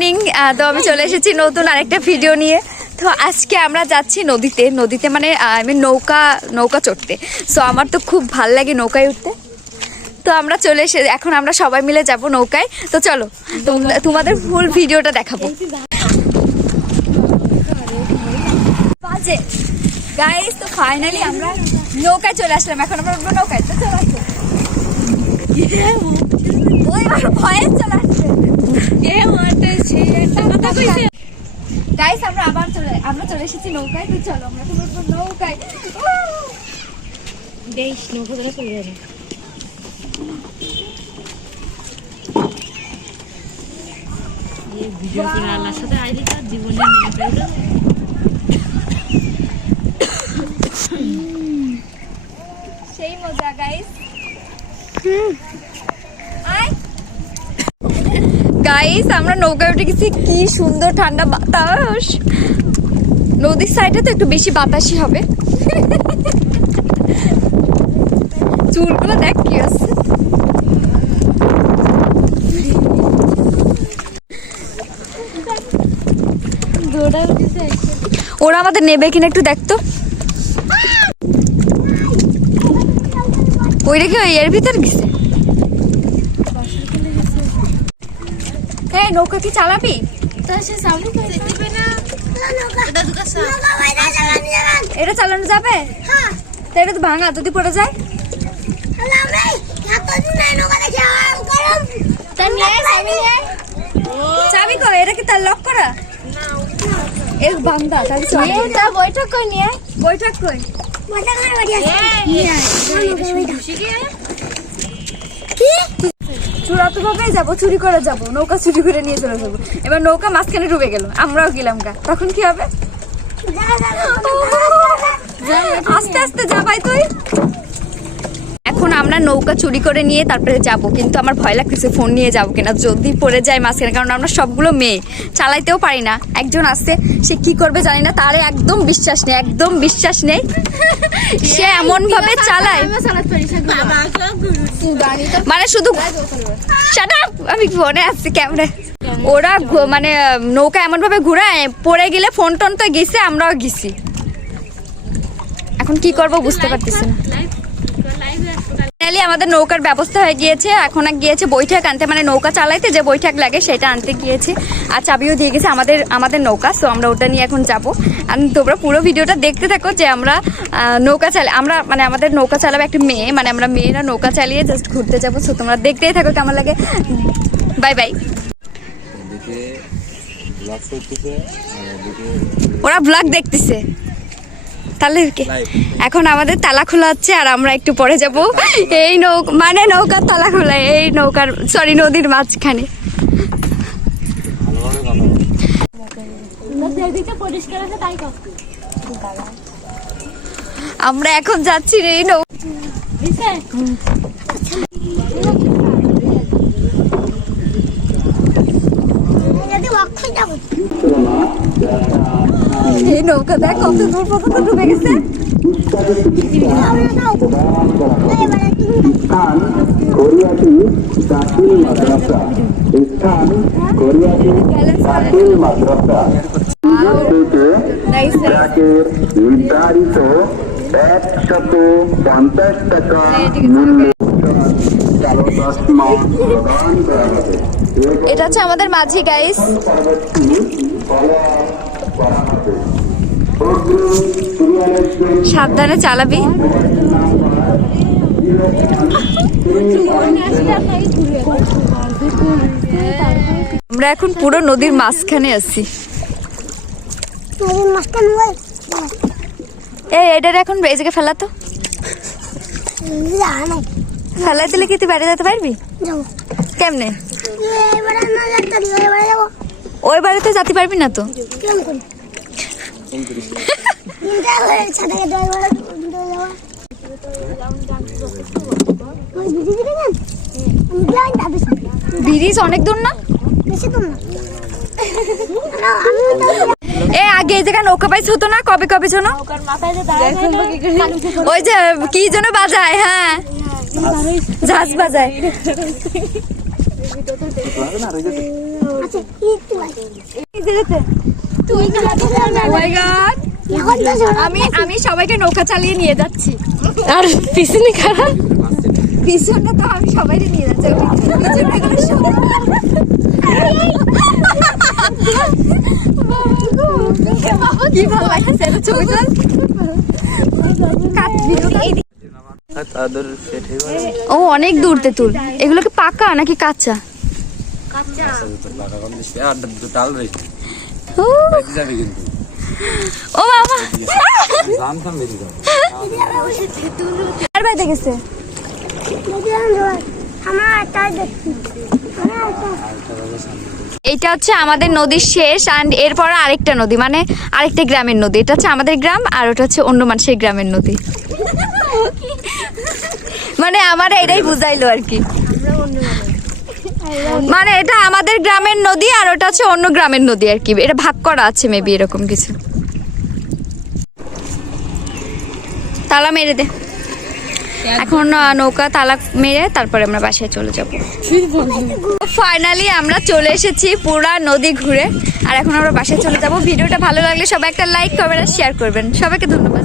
Morning তো আমি চলে এসেছি নতুন আরেকটা ভিডিও নিয়ে। তো আজকে আমরা যাচ্ছি নদীতে। নদীতে মানে আমি নৌকা নৌকা চড়তে। সো আমার তো খুব ভালো লাগে নৌকায় উঠতে। তো আমরা চলে এসে, এখন আমরা সবাই মিলে যাব নৌকায়। তো চলো, তোম- তোমাদের ফুল ভিডিওটা দেখাবো। বাজে। গাইস তো ফাইনালি আমরা নৌকায় চলে আসলাম। এখন আমরা নৌকায়। তো চলে আমার ভয়ে চলে আসছে গাইস আমরা আবার চলে আমরা চলে এসেছি নৌকায়। তো চলো আমরা নৌকায়। উহ! ভিডিও করে আল্লাহর সাথে আইডি কার্ড জীবনে নিয়ে গাইস আমরা নৌকায় উঠে গেছি। কি সুন্দর ঠান্ডা বাতাস। নদীর সাইডে তো একটু বেশি বাতাসই হবে। চুলগুলো দেখ কি আছে। ওরা আমাদের নেবে কিনা একটু দেখতো ওইটা কি ওই এর ভিতর গেছে? এই নৌকা কি চালাবি এটা চালানো যাবে তা এটা তো ভাঙা যদি পড়ে যায় চাবি কো এটা কি তার লক করা এ বান্দা তাহলে বইটা কই নিয়ে কই চূড়াতো নৌকায় যাব চুরি করে যাব নৌকা চুরি করে নিয়ে চলে যাব এবার নৌকা মাঝখানে ডুবে গেল আমরাও গেলাম গা তখন কি হবে আস্তে আস্তে যাবাই তুই আমরা নৌকা চুরি করে নিয়ে তারপরে যাব। কিন্তু আমার ভয় লাগতেছে ফোন নিয়ে যাব কিনা। যদি পড়ে যায় মাঝখানে কারণ আমরা সবগুলো মেয়ে। চালাইতেও পারি না। একজন আসছে সে কি করবে জানি না তারে একদম বিশ্বাস নেই একদম বিশ্বাস নেই। সে এমন ভাবে চালায়। মানে শুধু আমি ফোনে আসছি ক্যামেরা ওরা মানে নৌকা এমন ভাবে ঘুরায় পড়ে গেলে ফোন টোন তো গেছে আমরাও গেছি। এখন কি করব বুঝতে পারতেছি না ফাইনালি আমাদের নৌকার ব্যবস্থা হয়ে গিয়েছে। এখন এক গিয়েছে বৈঠক আনতে। মানে নৌকা চালাইতে যে বৈঠক লাগে সেটা আনতে গিয়েছে। আর চাবিও দিয়ে গেছে আমাদের আমাদের নৌকা। সো আমরা ওটা নিয়ে এখন যাব। আর তোমরা পুরো ভিডিওটা দেখতে থাকো যে আমরা নৌকা চালাই আমরা মানে আমাদের নৌকা চালাবে একটা মেয়ে। মানে আমরা মেয়েরা নৌকা চালিয়ে জাস্ট ঘুরতে যাব। সো তোমরা দেখতেই থাকো কেমন লাগে। বাই বাই আর ওরা ব্লগ দেখতেছে। তাহলে কি? এখন আমাদের তালা খোলা হচ্ছে আর আমরা একটু পরে যাব। এই নৌকা মানে নৌকার তালা খোলা এই নৌকার সরি নদীর মাঝখানে। আমরা এখন যাচ্ছি রে এই এই নৌকা দেখ স্থান কোরিয়াটি দাখিল মাদ্রাসা স্থান কোরিয়াটি দাখিল মাদ্রাসা ট্রাকের নির্ধারিত একশত পঞ্চাশ টাকা মূল্য প্রদান করা হবে এটা হচ্ছে আমাদের মাঝি গাইস সাবধানে চালাবি। আমরা এখন পুরো নদীর মাঝখানে আছি। এই এটার এখন এই জায়গায় ফেলা তো। ফেলাই দিলে কি তুই বাইরে যেতে পারবি? কেমনে? ওই বাড়িতে যেতে পারবি না তো? ব্রিজ অনেক দূর না? এ, আগে এই জায়গায় নৌকা পাইছ হতো না? কবে কবে যেন? ওই যে, কি যেন বাজায় হ্যাঁ। জাহাজ বাজায়। আমি আমি সবাইকে নৌকা চালিয়ে নিয়ে যাচ্ছি। আর পিছনে খারাপ পিছনে তো আমি সবাইকে নিয়ে যাচ্ছি। কি ভালো লাগছে এটা ছবি তোল। Cut, video cut. তাদের সেট হয়ে ও অনেক দূর তেঁতুল এগুলো কি পাকা নাকি কাঁচা? ও, বাবা। আর বাইতে গেছে এটা হচ্ছে আমাদের নদীর শেষ অ্যান্ড এরপর আরেকটা নদী মানে আরেকটা গ্রামের নদী। এটা হচ্ছে আমাদের গ্রাম আর ওটা হচ্ছে অন্য মানুষের গ্রামের নদী। মানে আমার এটাই বুঝাইলো আর কি। মানে এটা আমাদের গ্রামের নদী আর ওটা হচ্ছে অন্য গ্রামের নদী আর কি। এটা ভাগ করা আছে মেবি এরকম কিছু। তালা মেরে দে। এখন নৌকা, তালা মেরে তারপরে আমরা বাসায় চলে যাব। ফাইনালি আমরা চলে এসেছি পুরা নদী ঘুরে। আর এখন আমরা বাসায় চলে যাব। ভিডিওটা ভালো লাগলে সবাই একটা লাইক করবেন আর শেয়ার করবেন। সবাইকে ধন্যবাদ।